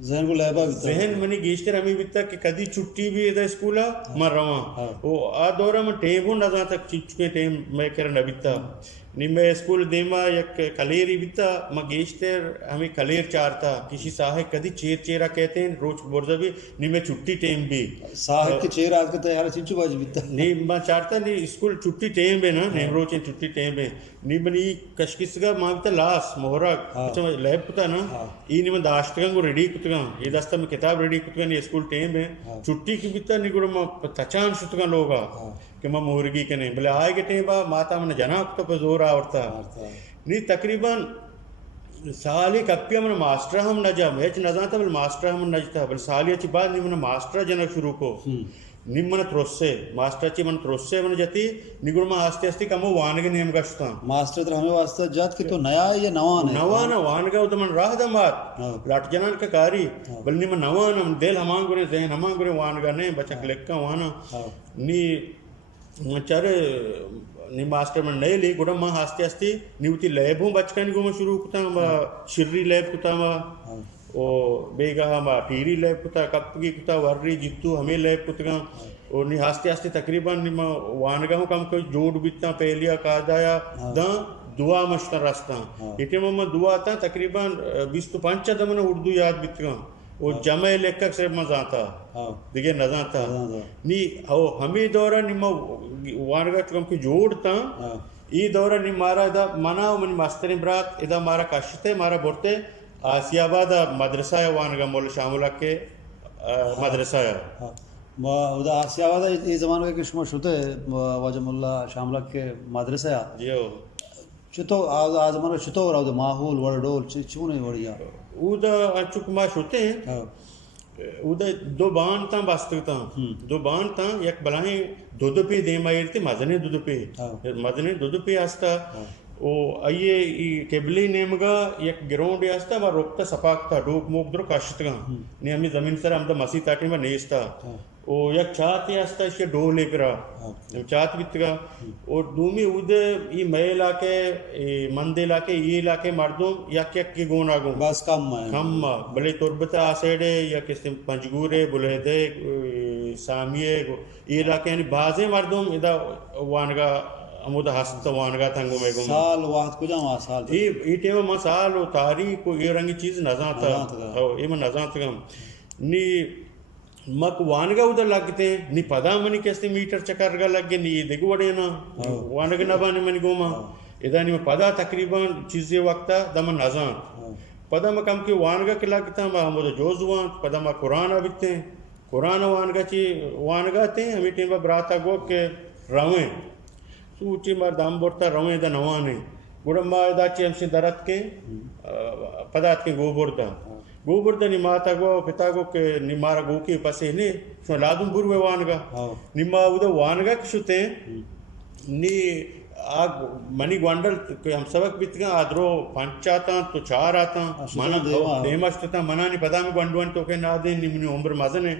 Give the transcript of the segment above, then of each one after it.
ذہن کو لہبا بھی ذہن منی گیشتر ہمیں بھی تک کہ کدی چھٹی بھی ادا اسکولا مر رہا وہ آ دورہ میں ٹیم ہوں نہ تک چچکے ٹیم میں کرنا بیتا نہیں میں اسکول دیما یک کلیری بیتا میں گیشتر ہمیں کلیر چارتا کسی صاحب کدی چیرا کہتے ہیں روچ بورزا بھی نہیں میں چھٹی ٹیم بھی صاحب کے چیر آج کا تیار چنچو باجی بیتا نہیں میں چارتا نہیں اسکول چھٹی ٹیم بھی نا نہیں روچیں چھٹی ٹیم بھی نہیں بنی کشکش کا ماں بیتا لاس محرک اچھا میں لیب کتا نا یہ نہیں میں داشتگاں کو ریڈی کتگاں یہ دستا میں کتاب ریڈی کتگاں نہیں اسکول ٹیم ہے چھٹی کی بیتا نہیں گوڑا میں تچان شتگاں لوگا کہ میں مہرگی کے نہیں بلے آئے کے ٹیم با ماتا میں جنا کتا پہ زور آورتا نہیں تقریباً سالی کپیا من ماسٹر ہم نجا میچ نزانتا بل ماسٹر ہم نجتا بل سالی اچھی بعد نہیں من ماسٹر جنا شروع کو نیم من ترسے ماسٹر چی من ترسے من جاتی نگور من آستے آستے کمو وانگے نیم گشتا ماسٹر تر ہمیں واسطہ جات کہ تو نیا ہے یا نوان ہے نوانا وانگا ہوتا من راہ دمات لاٹ جنان کا کاری بل نیم نوانا من دل ہمان گرے ذہن ہمان گرے وانگا نہیں بچک لکھا وانا نی چارے نی ماسٹر من نئے لی گوڑا ماں ہاستے ہستے نیوتی لیب ہوں بچکا نگو میں شروع کتا ما شری لیب کتا ما او بیگا ما پیری لیب کتا کپگی کتا ورری جتو ہمیں لیب کتا اور نی ہاستے ہستے تقریباً نی ما وانگا ہوں کم کوئی جوڑ بیتا پہلیا کادایا داں دعا مشتر راستا ایٹے میں دعا تا تقریباً 25 دا من اردو یاد بیتا وہ جمع لکھک صرف مزاتا دیکھے نزاتا نی ہمیں دورہ نما وانگا چکم کی جوڑتا ای دورہ نی مارا دا منا و منی ماسترین برات ادا مارا کاشتے مارا بورتے آسی آبادا مدرسہ ہے وانگا مولا شاملہ کے مدرسہ ہے ادا آسی آبادا یہ زمانہ کے شما شتے واجہ مولا شاملہ کے مدرسہ ہے جیو چطو آزمانہ چطو رہا دا ماحول ورڈول چونے وڑیا اودا انچک ما شتے ہیں اودا دو بان تاں باستگتا دو بان تاں یک بلائیں دو پی دیم آئیر تی مدنے دو پی مدنے دو پی آستا او آئیے کبلی نیمگا یک گراؤنڈ آستا ما روکتا سپاکتا ڈوک موک درو کاشتگا نی ہمیں زمین سر ہم دا مسیح تاٹی میں نیستا او یک چاہتی آستا اس کے ڈو لے پرا چاہت بیتگا اور دومی اودے یہ مئے علاقے مندے علاقے یہ علاقے مردم یک یک کی گون آگوں بس کم ہے کم بلے تربتا آسیڈے یا کسی پنجگورے بلہدے سامیے یہ علاقے یعنی بازے مردم ادا وانگا امودا ہستا وانگا تنگو میں گوں سال واحد کو جاؤں سال یہ ٹیمہ ما سال و تاریخ کو یہ رنگی چیز نظانتا یہ میں نظانتا گم نی مک وانگا ادھر لگتے ہیں نی پدا منی کیسے میٹر چکر گا لگ گئے نی دیکھو وڑے نا وانگا نبانی منی گوما ادا نی پدا تقریباً چیزیں وقتا دم نظان پدا ما کم کی وانگا کے لگتا ما ہمو جوزوان پدا ما قرآن آبیتے ہیں قرآن وانگا چی وانگا تے ہمیں ٹیم با براتا گو کہ رویں سوچی ما دام بورتا رویں دا نوانے گوڑا ما ادا چی ہم سے درد کے پدات کے گو بورتا گوبر دا نماتا گو پتا گو کہ نمارا گو کی پسے نی سو لادم بروے وانگا نما اودا وانگا کشتے نی آگ منی گوانڈل ہم سبق بیتگا آدرو 5 آتا تو 4 آتا مانا دیما شتا منا نی پدا میں گوانڈوان تو کہ نا دیں نی عمر مازن ہے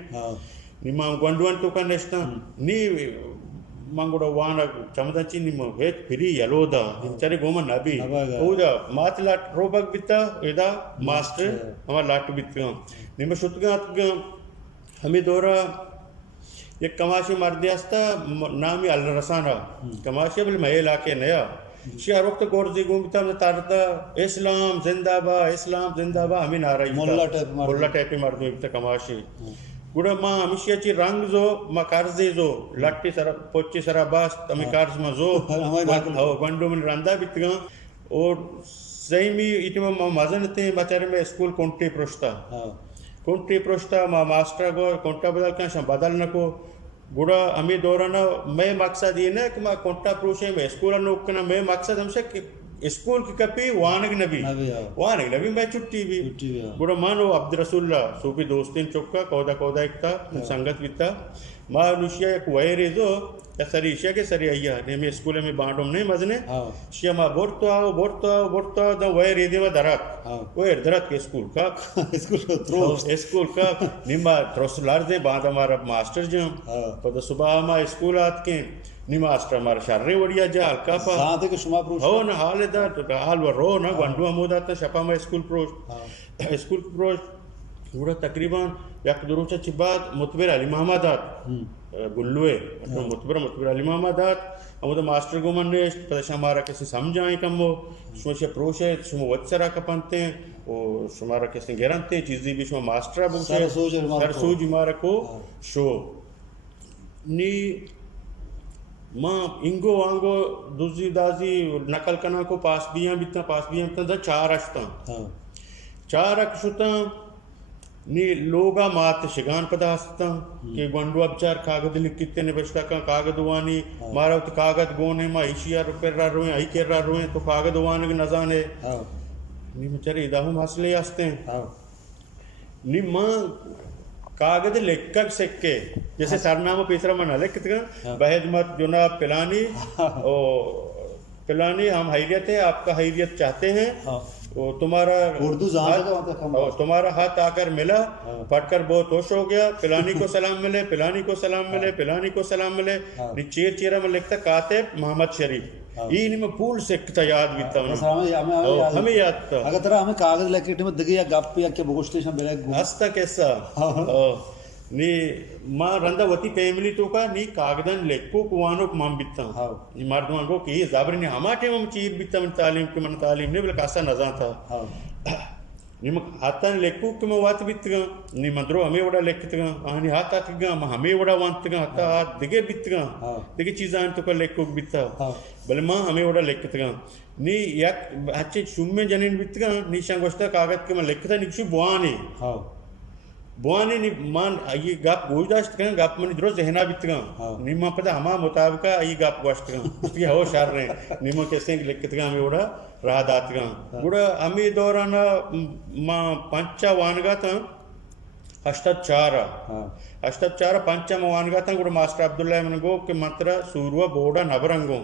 نما گوانڈوان تو کہ نشتا نی مانگوڑا وانا چمدن چی نیم ویت پھری یلو دا چارے گوما نبی او دا مات لاٹ روبک بیتا ایدا ماسٹر ہمارا لاٹ بیتا نیم شتگا آتگا ہمیں دورا یک کماشی مردی آستا نامی الرسانا کماشی بل میں علاقے نیا شیعہ وقت گورزی گوم بیتا ہمیں تارتا اسلام زندہ با اسلام زندہ با ہمیں نارائی ملا ٹیپی مردی بیتا کماشی گوڑا ماں ہمیشہ چی رنگ زو ماں کارزی زو لٹی سرا پوچی سرا باس تمی کارز ماں زو گنڈو من رندہ بیتگا اور سیمی ایٹی ماں مازن تے بچارے میں اسکول کونٹی پروشتا ماں ماسٹر گو کونٹا بدل کن شاں بدل نکو گوڑا ہمیں دورانا میں مقصد یہ نا کہ ماں کونٹا پروشے میں اسکول نوکنا میں مقصد ہم سے اسکول کی کپی وانگ نبی میں چھٹی بھی گوڑا مانو عبد رسول اللہ صوفی دوستین چکا کودا ایک تھا سنگت بھی تھا ماں نوشیا ایک وائرے زو یا سری اشیا کے سری آئیا میں اسکول میں بانڈوں نہیں مزنے شیا ماں بورتو آو دا وائرے دے درک وائر درک کے اسکول کا نما ترسلار دے باندھ ہمارا ماسٹر جام پتہ صبح ہما اسکول آت کے نی ماسٹر ہمارا شرے وڑیا جا ہلکا پا ساتھ کے شما پروش ہو نا حال دا حال و رو نا گنڈو ہمو دا تا شپا ما اسکول پروش گوڑا تقریباً یک دروچہ چی بعد متبر علی محمد داد گلوے متبر علی محمد داد ہم تو ماسٹر گومن نیشت پتہ ہمارا کسی سمجھائیں کم وہ شما سے پروشے شما وچسرا کپنتے ہیں اور شمارا کسی گرنتے ہیں چیزی بھی شما ماسٹرہ بوشے سر سوج ہمارا کو شو نی ماں انگو آنگو دوزی دازی نقل کنا کو پاس بیاں بیتنا دا چار اکشتا نی لوگا مات شگان پدا ہستا کہ گونڈو اب چار کاغذ لکھتے نے بچتا کان کاغذ وانی مارا تو کاغذ گونے ما ایشیا پر را روئیں آئی کر را روئیں تو کاغذ وانی کے نظانے نی مچارے اداہو مسئلے ہستے ہیں نی ماں کاغذ لکھ کر سکے جیسے سرنامہ پیسرا منہ لکھتے گا بہدمت جناب پلانی ہم حیریت ہے آپ کا حیریت چاہتے ہیں تمہارا تمہارا ہاتھ آ کر ملا پڑھ کر بہت خوش ہو گیا پلانی کو سلام ملے پلانی کو سلام ملے پلانی کو سلام ملے چیر چیرہ میں لکھتا کاتب محمد شریف یہ میں پول سکتا یاد بیتا ہوں ہمیں یاد تھا اگر طرح ہمیں کاغذ لکھتے میں دگیا گپ یا کہ بگوشتے شاہ بلیک گو ہستا کیسا نی ماں رندہ وطی فیملی تو کا نی کاغدن لکھو کوانو کمان بیتا ہوں نی مردمان کو کہ یہ زابری نے ہما ٹیم ہم چیر بیتا من تعلیم کے من تعلیم نہیں بلکہ ایسا نظام تھا نی ہاتھا لکھو کہ میں وات بیتا گا نی مندرو ہمیں وڑا لکھتا گا آنی ہاتھ آکھ گا ہمیں وڑا وانتا گا ہاتھا ہاتھ دگے بیتا گا دگے چیزاں تو کا لکھو بیتا بلے ماں ہمیں وڑا لکھتا گا نی یک ہچے شمیں جنین بیتا گا نی شنگوشتا کاغذ کے میں لکھتا نیکشو بوانی بوانی نی مان یہ گاپ گوش داشت گا گاپ منی درو ذہنہ بیت گا نیمہ پتا ہما مطابقہ یہ گاپ گوشت گا اس کی ہو شار رہے ہیں نیمہ کیسے ہیں لکھت گا ہمیں وڑا راہ دات گا وڑا ہمیں دورانا ماں پانچا وانگا تھا اشتت چارا پانچا موانگا تھا گوڑا ماسٹر عبداللہ من گو کہ منترہ سوروا بوڑا نبرنگو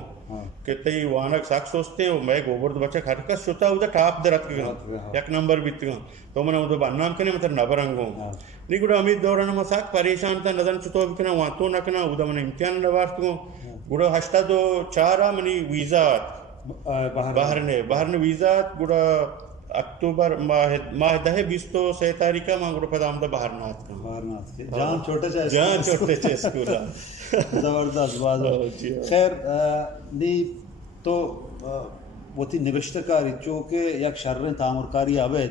کہ تی وانک ساک سوچتے ہیں میں گوبرد بچہ کھرکس شتا ہوتا ٹاپ درت گا یک نمبر بیت گا تو میں نے ادھو باننام کنے مطلب نبرنگو نہیں گوڑا امید دورانا میں ساک پریشان تھا نظر چھتو بکنا وانتو نکنا ادھا میں نے امتحان نوارت گو گوڑا اشتت چارا منی ویزات باہرنے ویزات گوڑا اکتوبر ماہ دہ 20 تاریخہ ماں گوڑا پدا آمدہ باہرنات کا جان چھوٹے چھے اسکولا زبردست باز خیر نی تو وہ تھی نوشتکاری چونکہ یک شرریں تعمرکاری آبید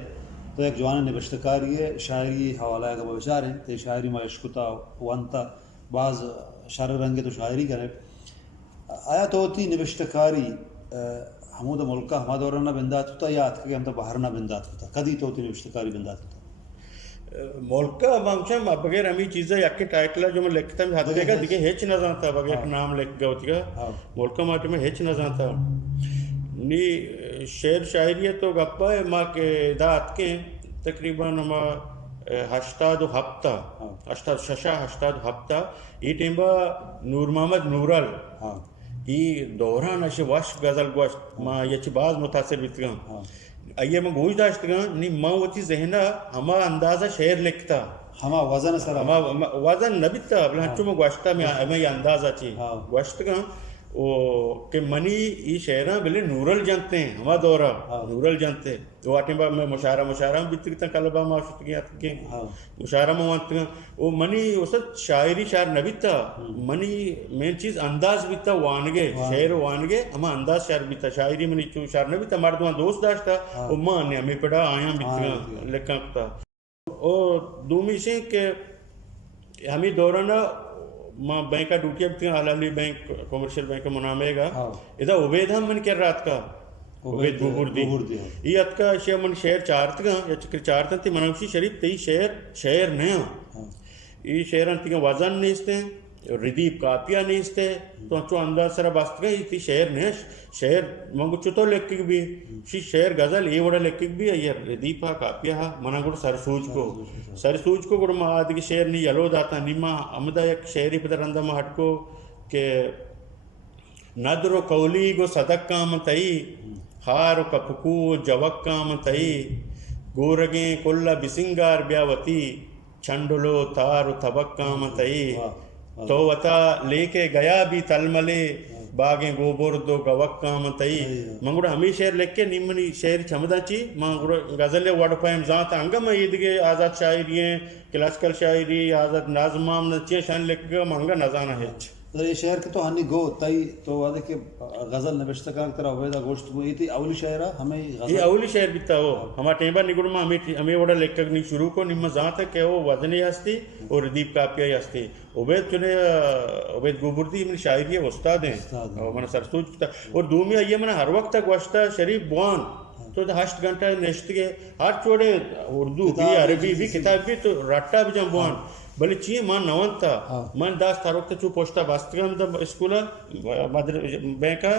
تو یک جوان نوشتکاری ہے شاعری حوالہ ہے کہ بچاریں تے شاعری ما عشقتا وانتا بعض شرر رنگے تو شاعری کرے آیا تو ہوتی نوشتکاری ہمود ملکہ ہما دورنا بندات ہوتا یا آتکہ ہم تا باہرنا بندات ہوتا کدی تو ہوتی نوشتکاری بندات ہوتا ملکہ بانچہ بغیر ہمیں چیزیں یکی ٹائٹلہ جو میں لکھتا ہوں ہاتھ دے گا دیکھے ہیچ نظام تھا بغیر نام لکھ گا ہوتی گا ملکہ ماٹی میں ہیچ نظام تھا نی شعر شاعری تو گپا ہے ماں کے دات کے تقریباً ہما 80 ہفتہ یہ ٹیمبا نور محمد نورل یہ دوران اشے وش غزل گوشت ماں یہ باز متاثر بیت گا آئیے میں گوش داشت گا نی ماں وچی ذہنہ ہما اندازہ شعر لکھتا ہما وزن سر ہما وزن نبیتا بلہ ہنچو میں گوشتا میں یہ اندازہ چی گوشت گا کہ منی یہ شعراں بلے نورل جانتے ہیں ہما دورہ نورل جانتے وہ آٹیں با میں مشاعرہ میں بیتی گتا کلبہ ما شتگی آتکیں مشاعرہ میں وانت گا وہ منی اسد شاعری شاعر نبیتا منی مین چیز انداز بیتا وانگے شعر وانگے ہما انداز شاعر بیتا شاعری منی چو شاعر نبیتا مردوان دوست داشتا وہ ماں نے ہمیں پڑھا آیاں بیتی گا لکھاں کتا اور دومی سے کہ ہمیں دورانہ ماں بینک کا ڈوٹیا بھی عالمی بینک کمرشل بینک کا منامے گا ادھا عبید ہم من کر رات کا عبید بوہردی یہ ات کا شیعہ من شعر چارت گا یا چکر چارتا تھی منوشی شریف تی شعر نیا یہ شعران تی وزن نیستے ہیں ردیب کاپیاں نیستے تو انچو انداز سرا باست گا یہ تی شعر نیا شعر منگو چطو لکھک بھی شی شعر غزل یہ وڑا لکھک بھی یہ ردیب کاپیاں منا گوڑا سر سوچ کو گوڑا ماں آدھگی شعر نی یلو داتا نیما امدہ یک شعری پدر اندہ ماں ہٹ کو کہ ندر و قولی گو صدق کام تئی خار و کپکو جوک کام تئی گورگیں کلہ بسنگار بیاوتی چھنڈلو تار و تبک کام تئی تو وطا لے کے گیا بھی تلملے باغیں گوبر دو گوک کام تئی منگوڑا ہمیں شہر لکھ کے نمنی شہر چمدا چی منگوڑا غزل وڑ پائم ذات انگم ایدگے آزاد شاعری ہیں کلاسیکل شاعری آزاد نازمام نچے شان لکھ گا منگا نزانہ ہچ یہ شعر کے تو ہنی گو تئی تو وعدے کہ غزل نوشتہ کا طرح ہوئے گوشت وہ یہ اولی شاعرہ ہمیں یہ اولی شعر بیتا ہو ہما ٹیمبا نگڑ میں ہمیں وڑا لکھ نہیں شروع کو نم ذات ہے کہ وہ وزنی ہستی اور ردیپ کاپیائی ہستی عبید چنے عبید گوبردی من شاعری ہے استاد ہیں من سرسوچ بیتا اور دومی آئیے من ہر وقت تک وشتا شریف بوان تو 8 گھنٹہ نشت کے ہر چھوڑے اردو بھی عربی بھی کتاب بھی تو رٹا بھی جم بوان بلے چیئے مان نوان تھا من داست ہر وقت چو پوشتا باستگام دا اسکولا بینکا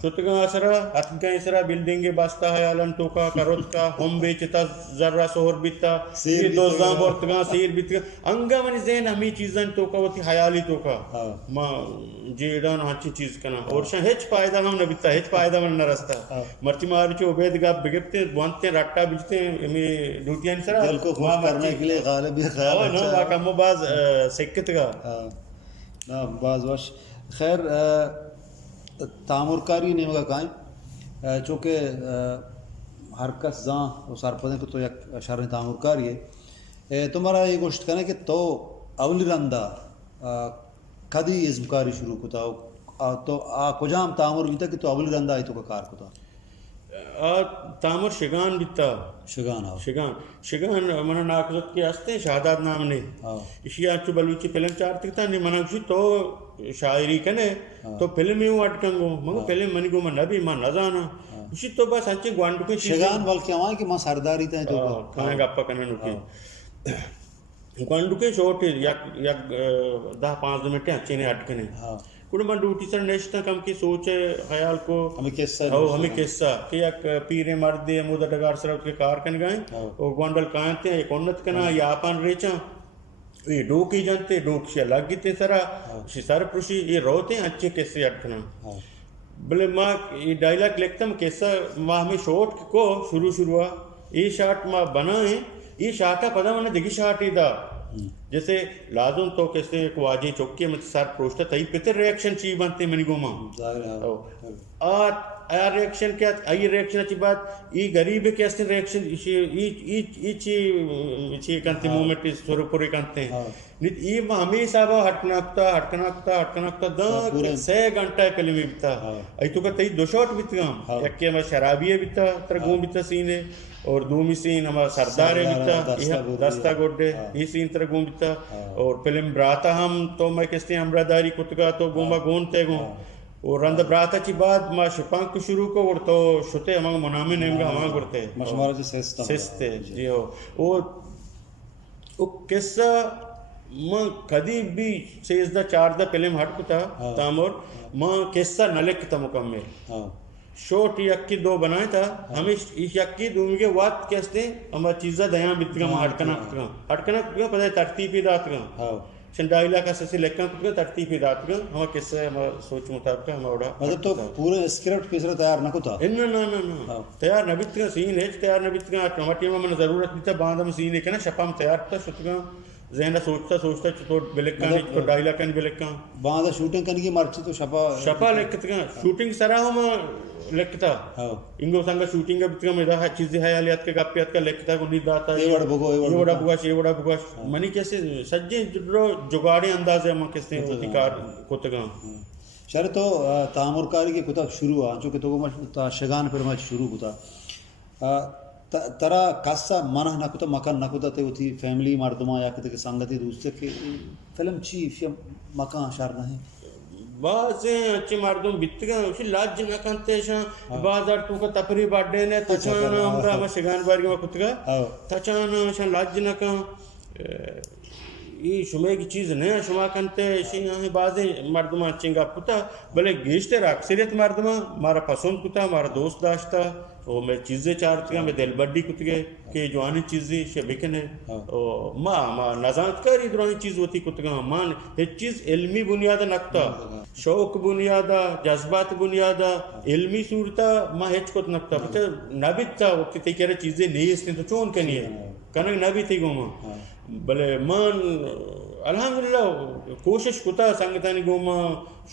چھوٹگاں اسرا اتگاں اسرا بلڈنگے باستا ہے آلن توکا کروت کا ہم بیچتا ذرہ سہر بیتا یہ دوزاں بورتگاں سیر بیتگاں انگا منی ذہن ہمیں چیزاں توکا ہوتی حیالی توکا ماں جیڑان ہنچی چیز کنا اور شاہ ہیچ پائدہ ہم نبیتا ہیچ پائدہ من نرستا مرچی ماری چو عبید گا بگپتے بوانتے رٹا بجتے ہمیں ڈیوٹیاں سرا دل کو خوش کرنے کے لیے غالب یہ خیال اچھا بعض سکت کا بعض وش خیر تعمر کاری نہیں ہوگا قائم چونکہ ہر کس زاں وہ سرپدیں کو تو یک شرح تعمر کاری ہے تمہارا یہ گوشت کرنا کہ تو اولی رندہ کدی ازم کاری شروع کتا تو کجام تعمر بیتا کہ تو اولی رندہ آئی تو کا کار کتا تعمر شگان بیتا شگان منا ناکزت کے ہستے شہادات نام نے اسی آج چو بلوچی فلم چارتی کتا نہیں منا کسی تو شاعری کنے تو فلم ہی ہوں اٹکنگو منگو فلم منی گو من نبی من نزانا اسی تو بس ہنچے گوانڈو کے شگان بلکہ ہمارے کہ ماں سرداری تھا تو کھانے گا پا کنے نوکی گوانڈو کے شوٹ یک 10-15 منٹ ہنچے نے اٹکنے کڑ من ڈیوٹی سر نیشتا کم کی سوچ ہے خیال کو ہمیں قصہ کہ یک پیرے مردے مودا ڈگار سر کے کار کن گئیں اور گوانڈل کائنتے ہیں ایک انت کنا یا آپان ریچاں یہ ڈوک ہی جانتے ڈوک شیا لگ گیتے سرا شی سر پرشی یہ روتے ہیں اچھے قصے اٹکنا بلے ماں یہ ڈائلاگ لکھتا ہم قصہ ماں ہمیں شوٹ کو شروع یہ شاٹ ماں بنائیں یہ شاٹا پدا منہ دگی شاٹی دا جیسے لازم تو کیسے ایک واجی چوکی میں سار پروشتا تایی پیتر ریاکشن چی بنتے منی گو ماں آیا ریاکشن کیا آئی ریاکشن اچھی بات ای غریب ہے کیسے ریاکشن ایچی کانتے مومنٹ سورو پوری کانتے ہیں ای ہمیں صاحبہ ہٹکناکتا دا 6 گھنٹہ کلمی بیتا ای تو کہتا ہی 2 شاٹ بیتا گا یک کہ ہمیں شرابیہ بیتا ترگون بیتا سینے اور دومی سین ہمارا سردار بیتا دستا گوڑے یہ سین ترگون بیتا اور فلم براتا ہم تو میں کہتے ہیں امراداری کتگا تو گومبا گونتے گون اور رند براتا چی بعد ما شپانک کو شروع کو اور تو شتے ہمیں منامن ہمیں ہمیں گرتے مشمارا جی سستے جی ہو اور قصہ ماں کدی بھی 16-14 فلم ہٹ کتا تعمر ماں قصہ نلکتا مکمل شوٹ یکی 2 بنائے تھا ہمیں یکی دومی کے وقت کہتے ہیں ہمارا چیزہ دیاں بیتگا ماں ہٹکنا کتگا پتہ ہے ترتیبی داتگا چندائلہ کا سسی لیکن کتگا ترتیبی داتگا ہمارا قصہ ہمارا سوچ مطابق ہمارا مطلب تو پورے اسکرپٹ کس طرح تیار نہ کتا نا تیار نہ بیتگا سین ہے تیار نہ بیتگا ہمارا ٹیمہ میں ضرورت بیتا باندھ ہم سین ہے کہ نا شپا ہم تیار کتا شتگا ذہنہ سوچتا تو بلکانی تو ڈائلہ کن بلکان باندھا شوٹنگ کرنے کی مرچی تو شپا لکھتا شوٹنگ سرا ہوں میں لکھتا انگو سنگا شوٹنگ کا بتگا میرا ہر چیزیں حیالیات کے گاپیات کا لکھتا کو نہیں داتا یہ وڑا بگاش منی کیسے سجے جگاڑے انداز ہے ہم کیسے ہوتی کار کتگا شہر تو تعمر کاری کے کتا شروع ہوا چونکہ تو شگان پر مچ شروع کتا ترا کاسا منہ نہ کتا مکان نہ کتا تے ہوتی فیملی مردمہ یا کتے کے سنگتی دوستے کہ فلم چیف یا مکان شہر نہ ہے بعض اچھے مردم بیتگا اسی لاج نہ کانتے شاں بعض تو کا تپری باڈے نے تچانا ہمرا ہم شگان بارگی میں کتگا تچانا شاں لاج نہ کان یہ شمع کی چیز نہیں شما کانتے شاں بعض مردمہ چنگا کتا بلے گیشتے را اکثریت مردمہ مارا پسند کتا مارا دوست داشتا اور میں چیزیں چارتگا میں دل بڑی کتگے کہ جوانی چیزیں شبکنے ماں نظانت کاری درانی چیز ہوتی کتگا ماں ایک چیز علمی بنیادہ نکتا شوق بنیادہ جذبات بنیادہ علمی صورتا ماں ہیچ کت نکتا نبیت تا وقتی تی کہہ رہے چیزیں نہیں اس نے تو چون کنی ہے کنک نبی تھی گو ماں بلے مان الحمدللہ کوشش کتا سنگتانی گوما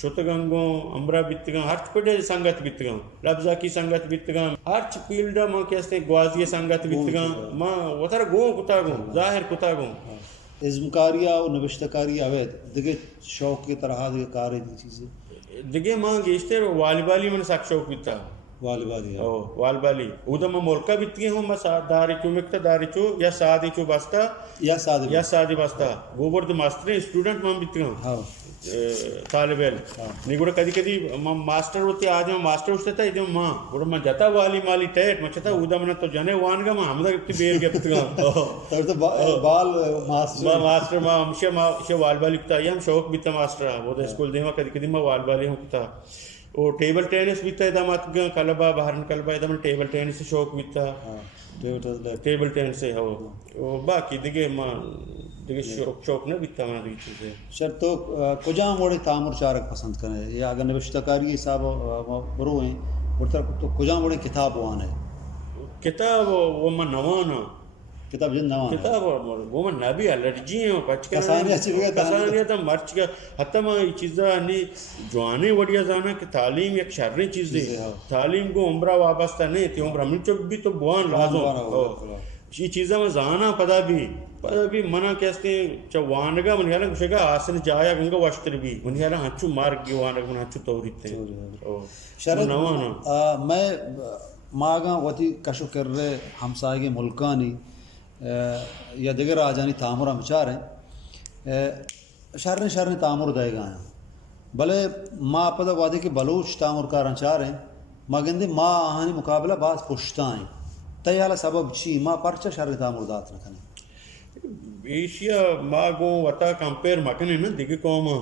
شتگنگوں امبرا بیتگاں ہر پڑے سنگت بیتگاں لبزا کی سنگت بیتگاں ہر پیلڈا ماں کہتے ہیں گوازی سنگت بیتگاں ماں وطر گوں کتا گوں ظاہر کتا گوں ازمکاریہ و نوشتکاریہ اوید دیگه شوق کی طرح دیگه کار دی چیزیں دیگه ماں گیشتے والیبالی من سک شوق بیتا والیبالی والیبالی اودا ما ملکا بیتگی ہوں ما داری چو مکتا داری چو یا سادی چو بستا یا سادی بستا گوبر دو ماسٹر اسٹوڈنٹ ماں بیتگی ہوں طالب علم نہیں گوڑا کدی کدی ماسٹر ہوتی آدم ماسٹر ہوتا تھا ایدم ماں گوڑا ما جتا والی مالی ٹیٹ ما چتا اودا منا تو جانے وانگا ما ہمدا کتی بیر گیا بیتگی تر تو بال ماسٹر ما ہمشہ والیبالی کتا یا ہم شوق بیتا ماسٹر وہ دا اسکول دیما کدی کدی ما والیبالی ہوں کتا وہ ٹیبل ٹینس بیتا ہے مات کلبا باہرن کلبا ہے ٹیبل ٹینس سے شوق بیتا ٹیبل ٹینس سے ہو باقی دیگه ما دیگه شوق نہ بیتا ما دیگه چیزیں شر تو کجا موڑے تعمر چارک پسند کرے یا اگر نوشتکاری حساب برو ہیں اور تو کجا موڑے کتاب وان ہے کتاب وہ ما نوانا کتاب جن نوان کتاب وہ ما نبی الرجی ہیں پچ کے کسانیہ تا مرچ کا حتی ما یہ چیزا نہیں جوانے وڑیا زانا کہ تعلیم ایک شرری چیز ہے تعلیم کو عمرہ وابستہ نہیں تھی عمرہ من چک بھی تو بوان لازم یہ چیزا میں زانا پدا بھی منع کہتے ہیں چوانگا من حالا کچھ گا آسن جایا گنگا واشتر بھی من حالا ہنچو مارک گی وانگا من ہنچو توریتے ہیں شرط میں ماگا وطی کشو کر رہے ہمسائے ملکانی یا دیگر آجانی تعمر ہم چاہ رہے ہیں شہرن تعمر دے گا ہیں بلے ماں پتہ وعدے کہ بلوچ تعمر کارن چاہ رہے ہیں ماں گندے ماں آہانی مقابلہ بعض پشتاں ہیں تیالا سبب چی ماں پرچہ شہر تعمر دات رکھنے ایشیا ماں گوں وطا کمپیر مکنے نا دیگه قوما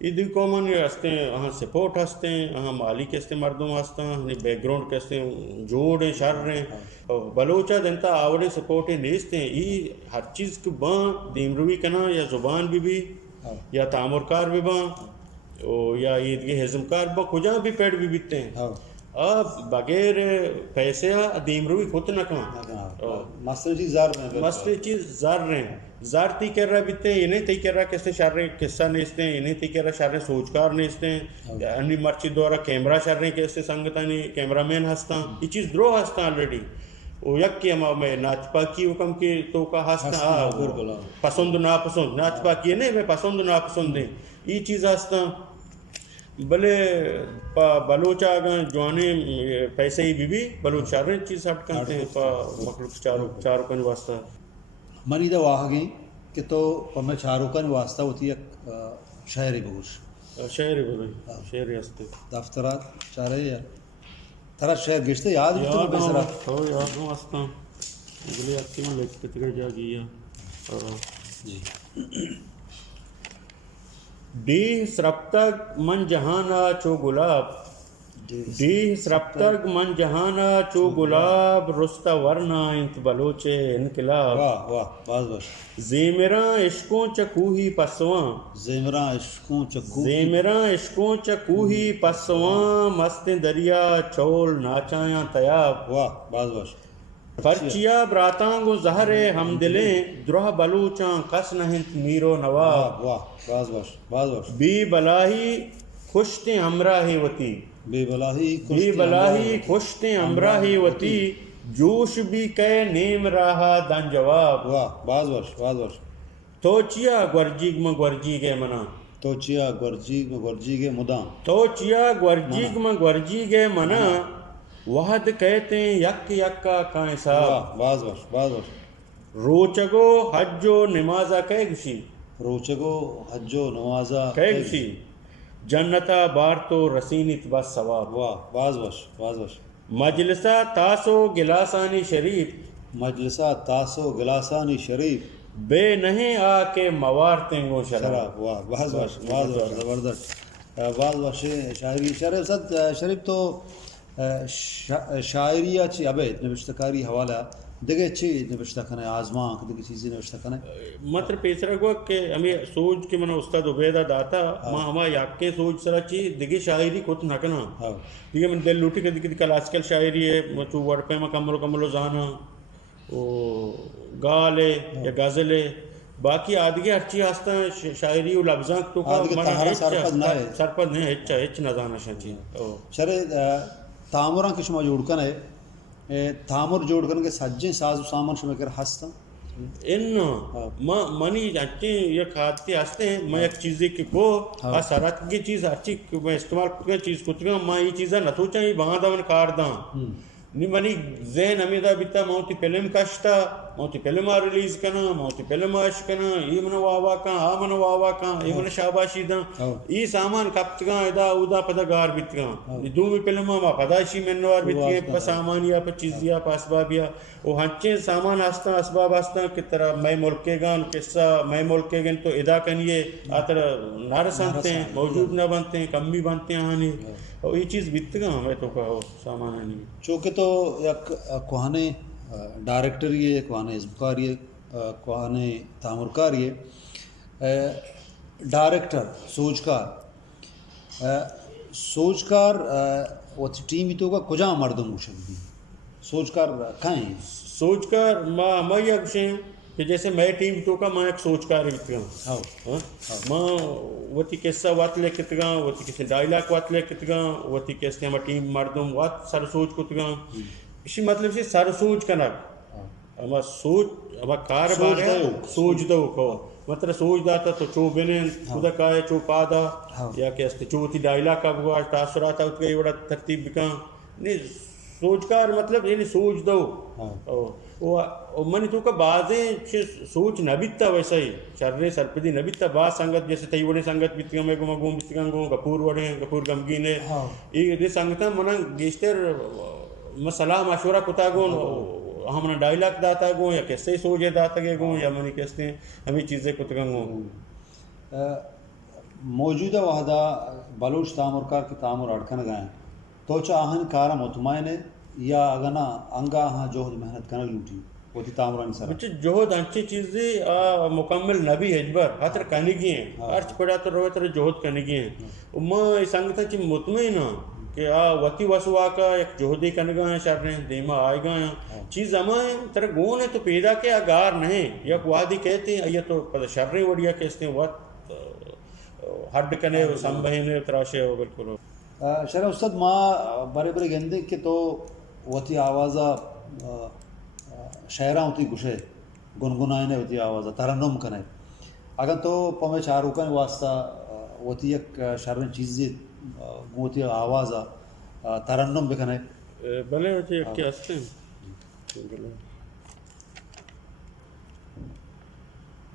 یہ دیگه قوما نے ہستے ہیں سپورٹ ہستے ہیں مالی کہستے مردم ہستے ہیں بیک گراؤنڈ کہستے ہیں جوڑ شر رہے ہیں بلوچا دنتا آوڑے سپورٹ نیستے ہیں یہ ہر چیز کو باں دیمروی کنا یا زبان بھی یا تعمر کار بھی باں یا یہ دیگه حزم کار باں کجا بھی پیڑ بھی بیتے ہیں اب بغیر پیسے دیمروی خود نہ کہاں مسئلہ چیز زار رہے ہیں زارتی کر رہا بیتے ہیں یہ نہیں تی کر رہا کسے شر رہے قصہ نیستے ہیں یہ نہیں تی کر رہا شر رہے سوچکار نیستے ہیں انی مرچی دورا کیمرہ شر رہے کسے سنگتانی کیمرہ مین ہستا یہ چیز درو ہستا آلریڈی وہ یک کی ہمیں میں ناچ پاکی حکم کی تو کا ہستا پسند ناپسند ناچ پاکی ہے نہیں میں پسند ناپسند ہیں یہ چیز ہستا بلے بلوچ آگاں جوانے پیسے ہی بھی بلوچ شہر چیز ہٹ کرتے ہیں مخلوق چاروں کن واسطہ منی دا واہ گئی کہ تو میں چاروں کن واسطہ ہوتی ہے شہری بگوش شہری ہستے دفترات چارے یا ترا شہر گشتے یاد بھی تو بیسرا یاد ہوں واسطہ اگلے آتی میں لکھ کتگر جا گیا جی ڈی سرپتگ من جہانا چو گلاب ڈی سرپتگ من جہانا چو گلاب رستہ ورنہ انت بلوچے انقلاب واہ واہ باز باش زیمراں عشقوں چکوہی پسواں زیمراں عشقوں چکوہی پسواں مست دریا چول ناچایاں تیاب واہ باز باش پرچیا براتاں گو زہر ہم دلیں درہ بلوچاں کس نہنت میرو نواب واہ باز باش باز باش بی بلاہی خوشتے ہمراہی وتی بی بلاہی خوشتے ہمراہی وتی جوش بھی کہے نیم راہا دن جواب واہ باز باش باز باش توچیا گورجیگ میں گورجی گے منا توچیا گورجیگ میں گورجی گے مدام توچیا گورجیگ میں گورجی گے منا وحد کہتے ہیں یک یکا کائیں صاحب باز باش باز باش روچگو حجو نمازہ کہے گشی روچگو حجو نمازہ کہے گشی جنتا بار تو رسینیت بس ثواب واہ باز باش باز باش مجلسہ تاسو گلاسانی شریف مجلسہ تاسو گلاسانی شریف بے نہیں آ کے موارتیں گو شراب واہ باز باش باز باش زبردست باز باش شاعری شریف تو شاعریہ چی ابید نوشتکاری حوالہ دیگه چی نوشته کنه آزمان دیگه چیزی نوشته کنه مطلب پیسرا گو کہ ہمیں سوچ کے من استاد عبیدہ داتا ما ہما یاکے سوچ سرا چی دیگه شاعری کو نکنا دیگه من دل لوٹی کے دیگه کلاسیکل شاعری ہے مچو ورڈ پہ ما کملو زانا او گالے یا غزلے باقی آدگی ہرچی ہستا شاعری و لفظاں تو کا آدگی تہارا سرپد نہ ہے سرپد نہیں ہچ نہ زانا شنچی شرے تعمراں کے شما جوڑ کن ہے تعمر جوڑ کن کے سجیں ساز و سامان شما کر ہستا ان منی اچھی یہ کھاتے ہستے ہیں میں ایک چیزیں کہ کو سرات کی چیز ہر چیز میں استعمال کرتا چیز کچھ گا میں یہ چیزیں نہ سوچا یہ باندھ من کار داں نہیں منی ذہن امیدہ بیتا موتی فلم کشتا موتی فلم ریلیز کنا موتی فلم آش کنا یہ من واوا کان آ من واوا کان یہ من شاباشی داں یہ سامان کپت گاں ادا اودا پدا گار بیت گاں دومی فلم ما پداشی منوار بیت گئے پا سامانیا پا چیزیا پا اسبابیا وہ ہنچیں سامان ہستا اسباب ہستا کہ طرح میں ملکے گان قصہ میں ملکے گن تو ادا کنیے آتر نہ رسانتے ہیں موجود نہ بنتے ہیں کمی بنتے ہیں آنی اور یہ چیز بیت گاں میں تو کہو سامان آنی چونکہ تو یک کوہانے ڈائریکٹر یہ کوہانے ازبکار یہ کوہانے تعمرکار یہ ڈائریکٹر سوچکار وہ ٹیم بھی تو کا کجا مردم موشن بھی سوچکار کہیں سوچکار میں یہ کشیں کہ جیسے میں ٹیم تو کا میں ایک سوچکار بیت گاں میں وتی قصہ وات لے کت گاں وتی کسی ڈائلاگ وات لے کت گاں وتی کیسے ہم ٹیم مردم وات سر سوچ کت گاں اسی مطلب سے سر سوچ کنک اما سوچ اما کار بار ہے سوچ دو کہو مطلب سوچ داتا تو چو بینین خدا کائے چو پادا یا کیسے چو تی ڈائلاگ کا بگواش تاثرات آتا ہے بڑا ترتیب بکاں نہیں سوچکار مطلب یعنی سوچ دو منی تو کا بعضیں سوچ نہ بیتا ویسا ہی شرنے سرپدی نہ بیتا بعض سنگت جیسے تئی وڑے سنگت بیتگاں میں گوما گوم بیتگاں گوم گپور وڑے گپور گمگین ہے یہ دے سنگتا منہ گیشتر مسئلہ مشورہ کتا گون ہم نے ڈائلاگ داتا گون یا کیسے سوچے داتا گے گون یا منی کیسے ہیں ہمیں چیزیں کتگاں گون موجودہ وحدہ بلوچ تعمرکار کی تعمر اڑکن گئے تو چاہن کارا مطمئن ہے یا اگنا انگا ہاں جوہد محنت کرنا لوٹی وہ تھی تعمرانی سر بچے جوہد انچی چیزیں مکمل نبی حجبر ہاتر کنگی ہیں ارچ پڑا تو روی تر جوہد کنگی ہیں میں سنگتا چی مطمئن ہاں کہ وطی وسوا کا ایک جوہدی کنگا ہیں شرنے دیما آئے گا ہیں چیز ہمیں تر گون ہے تو پیدا کے اگار نہیں یک وادی کہتے ہیں یہ تو شرنے وڑیا کہتے ہیں وقت ہڈ کنے سنبہنے تراشے ہو بالکل شرح استاد ماں بڑے بڑے گندے کہ تو وتی آوازہ شاعراں ہوتی گشے گنگنائنے ہوتی آوازہ ترنم کنے اگر تو پمے چاروکن واسطہ وتی ایک شرن چیزیں ہوتی آوازہ ترنم بکنے بلے ہوتی کیا ہستے ہیں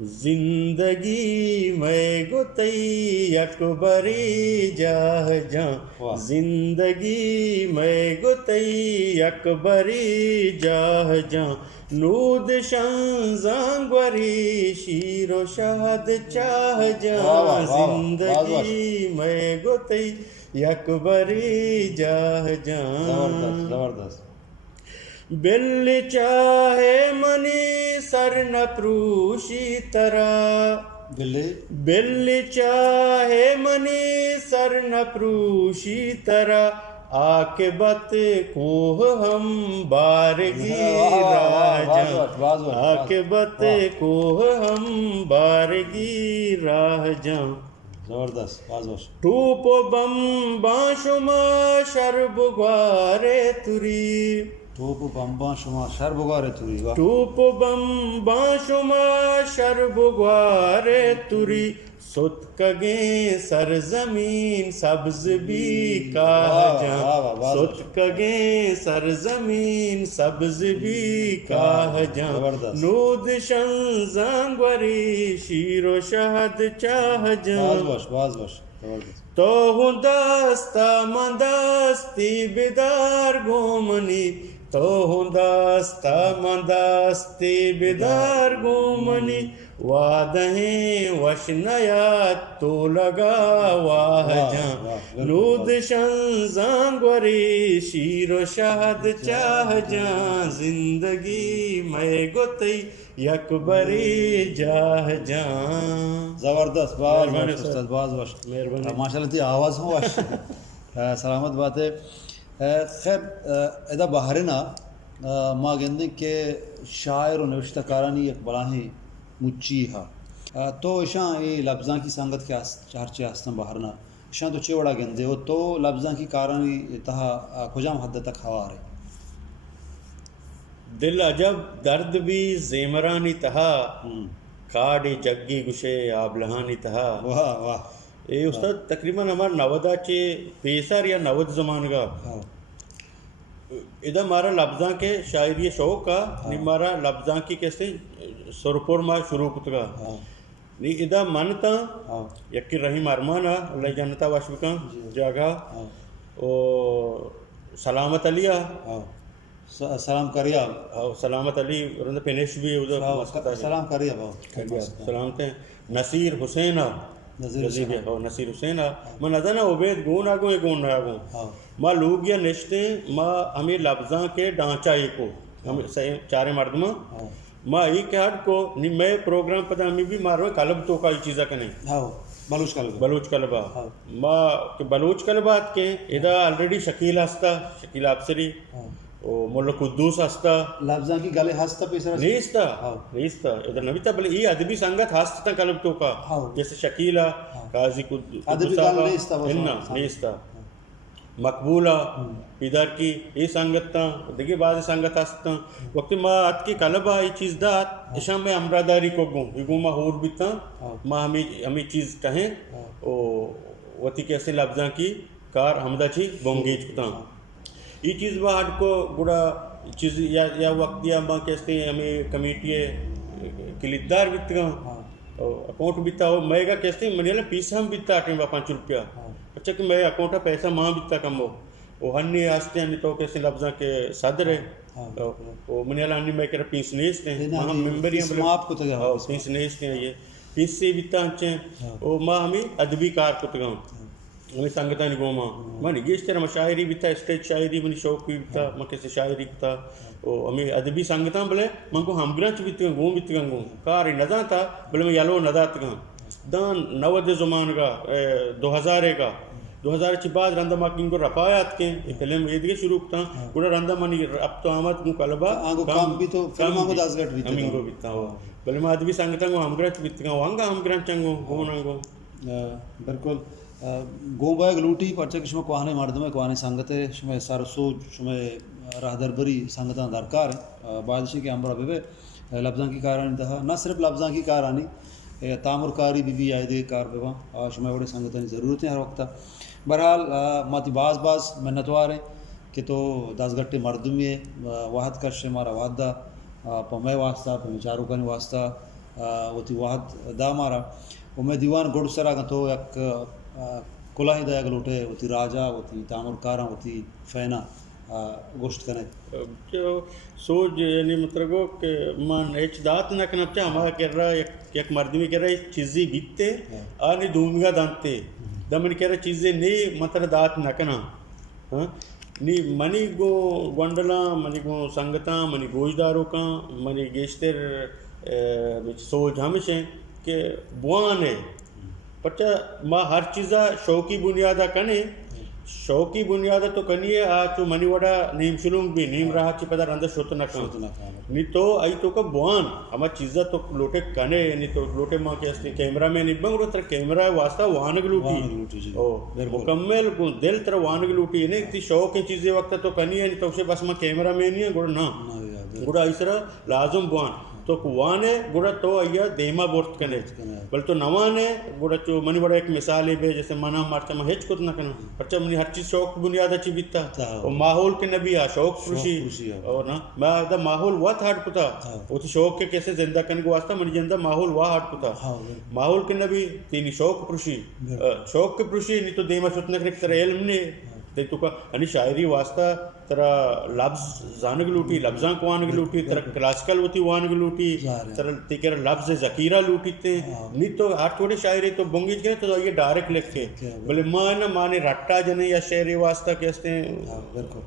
زندگی میں گتی اکبری جاہ جاں زندگی میں گتی اکبری جاہ جاں نود شنزانگوری شیر و شہد چاہ جاں زندگی میں گتی اکبری جاہ جاں زبردست بل چاہے منی سر نپروشی طرح بل چاہے منی سر نپروشی طرح عاقبت کوہ ہم بارگی راہ جاں عاقبت کوہ ہم بارگی راہ جاں زبردست ٹوپ و بم باشما شرب گوارے تری ٹوپ بمباں شما شرب گوارے توری ٹوپ بم باشما شرب گوارے توری ست کگیں سرزمین سبز بھی کاہ جاں ست کگیں سرزمین سبز بھی کاہ جاں نود شنزانگوری شیر و شہد چاہ جاں تو ہوں دستا مندستی بیدار گومنی تو ہوں دستا مندستی بیدار گومنی وادہیں وشنیات تو لگا واہ جاں نود شنزانگوری شیر و شہد چاہ جاں زندگی میں گتی یکبری جاہ جاں زبردست باز ماشاء اللہ تھی آواز ہوں سلامت بات ہے خیر ادا بہارنا ماں گندے کے شاعر و نوشتہ کارانی ایک بڑا ہی مچیها تو اشان ای لفظاں کی سنگت کے چارچے ہستن باہرنا اشان تو چوڑا گندے ہو تو لفظاں کی کارانی تہا کجام حد تک ہوا رہے دل عجب درد بھی زیمرانی تہا کاڑی جگی گشے آبلہانی تہا. واہ واہ یہ استاد تقریباً ہمارا نودا چے پیسر یا نود زمان کا ادھر ہمارا لفظاں کے شاعری شوق کا نہیں ہمارا لفظاں کی کیسے سرپور ما شروع کتگا نہیں ادھر منتا یکی رحیم ارمانا اللہ جنتا واشبکا جاگا سلامت علیہ سلام کریا سلامت علی رند پینش بھی ادھر سلام کریا سلامت ہیں نصیر حسین نصیر حسین ما نظر عبید گون آگوں یہ گون آگوں ما لوگ یا نشتے ما ہمیں لفظاں کے ڈانچہ ایک کو ہم چارے مردمہ ما ایک ہٹ کو نہیں میں پروگرام پتہ ہمیں بھی مارو کلب تو کئی چیزہ کنے بلوچ کلبہ ما بلوچ کلبات کے ادھا آلریڈی شکیل ہستا شکیل آبسری مولا قدوس ہستا لفظاں کی گلے ہستا پیسر نیستا ادھر نبیتا بلے یہ ادبی سنگت ہستا کلب تو کا جیسے شکیلہ قاضی قدوس آبا نیستا مقبولہ پیدار کی یہ سنگت تا دیکھیں بعض سنگت ہستا وقتی ما ات کی کلبہ یہ چیز دات اشان میں امراداری کو گوں یہ گوں ما ہور بیتا ما ہمیں چیز کہیں وقتی کیسے لفظاں کی کار حمدہ چی بونگیچ کتا یہ چیز بعد کو گڑا چیز یا وقت یا ماں کہتے ہیں ہمیں کمیٹی کلیدار بیتگا اکاؤنٹ بیتا ہو میں گا کہتے ہیں منیلا پیسہ ہم بیتا آٹیں با 5 روپیہ اچھا کہ میں اکاؤنٹا پیسہ ماں بیتا کم ہو وہ ہنی آستے ہیں تو کیسے لفظاں کے صدر ہے وہ منیلا ہنی میں کہہ پیس نیستے ہیں ہم ممبری ہیں پیس نیستے ہیں یہ پیس سے بیتا انچیں وہ ماں ہمیں ادبی کار کتگا ہمیں سنگتاں نہیں گوما میں نگیش تیرا شاعری بھی تھا اسٹیج شاعری منی شوق بھی تھا میں کیسے شاعری تھا ہمیں ادبی سنگتاں بلے من کو ہم گرانچ بھی گوں بھی گوں کار ندا تھا بلے میں یلو ندا تگاں دان 90 زمان کا 2000 کا 2000 چی بعد رندہ ماکنگ کو رفایات کے فلم یہ دیکھے شروع تھا گوڑا رندہ منی اب تو آمد کو کلبہ کام بھی تو فلموں کو دازگٹ بھی تھا ہمیں گو بھی تھا بلے میں ادبی سنگتاں کو ہم گرانچ بھی تگاں وانگا ہم گرانچ چنگوں گونا گو بالکل گوں باگ لوٹی پرچہ کہ شما کوہانے مردمے کوہانے سنگتے شما سارسو شما راہ دربری سنگتاں درکار ہیں بادشاہ کے ہمراہ بے لفظاں کی کارانی تھا نہ صرف لفظاں کی کارانی تعمر کاری بھی آئے دے کار بے شما بڑے سنگتاں ضرورت ہیں ہر وقت بہرحال ماتی بعض منتوار ہیں کہ تو دس گھٹے مردمی ہے واحد کرشے مارا وعدہ پمے واسطہ پمے چاروں کا واسطہ وتی واحد دا مارا وہ میں دیوان گوڑ سرا گا تو یک کلاہی دا یک لوٹے وتی راجا وتی تعمر کاراں وتی فینا گوشت کنے سوچ یعنی مطلب کہ من ایچ دات نہ کنا چا ہمارا کہہ رہا یک مردمی کہہ رہا چیزیں بیتے آنی دومگا دانتے دمن کہہ رہا چیزیں نہیں مطلب دات نہ کنا نی منی گو گونڈلا منی گو سنگتاں منی گوشداروں کا منی گیشتر سوچ ہمیشہ کہ بوان ہے پچھا ماں ہر چیزہ شوقی بنیادہ کنے شوقی بنیادہ تو کنی ہے آچو منی وڑا نیم شلونگ بھی نیم رہا چی پدا رندہ شوت نہ کن نی تو آئی تو کا بوان ہما چیزہ تو لوٹے کنے نی تو لوٹے ماں کیسے کیمرہ میں نہیں بنگ رو تر کیمرہ واسطہ وانگ لوٹی مکمل دل تر وانگ لوٹی نہیں تی شوق چیزیں وقت تو کنی ہے نی تو اسے بس ماں کیمرہ میں نہیں ہے گوڑا نا گوڑا اس طرح لازم بوان تو وانے گوڑا تو آیا دیما بورت کنے بل تو نوانے گوڑا چو منی بڑا ایک مثال ہے جیسے منا مارچا میں ہیچ کت نہ کنا پرچا منی ہر چیز شوق بنیادہ چی بیتا اور ماحول کے نبی ہے شوق پروشی اور نا میں آدھا ماحول وات ہاٹ پتا وہ تھی شوق کے کیسے زندہ کرنے کو واسطہ منی جندہ ماحول وا ہاٹ پتا ماحول کے نبی تینی شوق پروشی شوق کے پروشی نہیں تو دیما شتنا کرنے کی طرح علم نے تے تو کا انہی شاعری واسطہ ترا لفظ زانگ لوٹی لفظاں کو آنگ لوٹی ترا کلاسیکل ہوتی وانگ لوٹی ترا تیکر لفظ ذکیرہ لوٹی تے نہیں تو ہر تھوڑے شاعری تو بنگیج گئے تو یہ ڈائریکٹ لکھ کے بلے مانا مانے رٹا جنے یا شعری واسطہ کہتے ہیں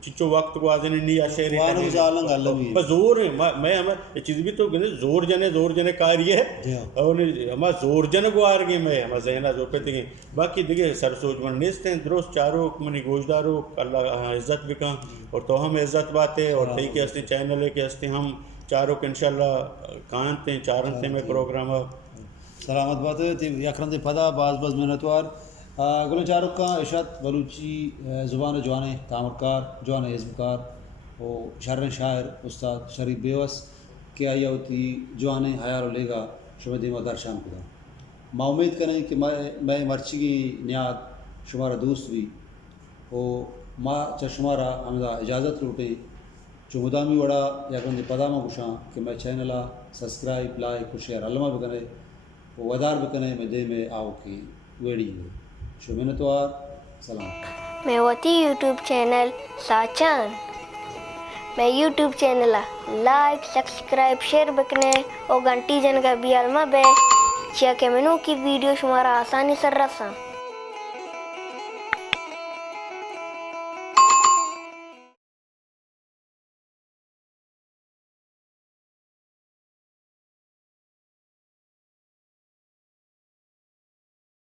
چچو وقت کو آزنے نہیں یا شعری کرنے بس زور ہے میں ہمیں چیز بھی تو زور جنے کاری ہے اور ہمیں زور جنے کو آر گئے میں ہمیں ذہنہ زور پہ دیکھیں باقی دیکھیں سر سوچ من نیستے ہیں درست چاروں منی گوشداروں اللہ عزت بکاں اور تو ہم عزت باتیں اور تئی کے ہستے چینل ہے کہ ہستے ہم چاروں کے انشاءاللہ کانتے چارنتے میں پروگرام سلامت بات ہے تی یکرند پدا باز باز محنتوار گلو چارک کا اشاد بلوچی زبان جوانے تعمرکار جوانے عزمکار وہ شرن شاعر استاد شریف بیوس کہ آیا ہوتی جوانے حیار لے گا شما دیما درشان خدا ما امید کریں کہ میں مرچی کی نیاد شمارا دوست بھی وہ ما چا شمارا ہمدا اجازت لوٹے جو مدامی وڑا یکرند پدا ما گوشاں کہ میں چینلا سبسکرائب لائک و شیئر علمہ بکنے وہ ودار بکنے میں دے میں آؤ کی ویڑی ہے شو محنتوار سلام میں ہوتی یوٹیوب چینل ساچان میں YouTube channel like subscribe share بکنے اور گھنٹی جن کا بھی علمہ بے چیا کہ منو کی ویڈیو شمارا آسانی سر رساں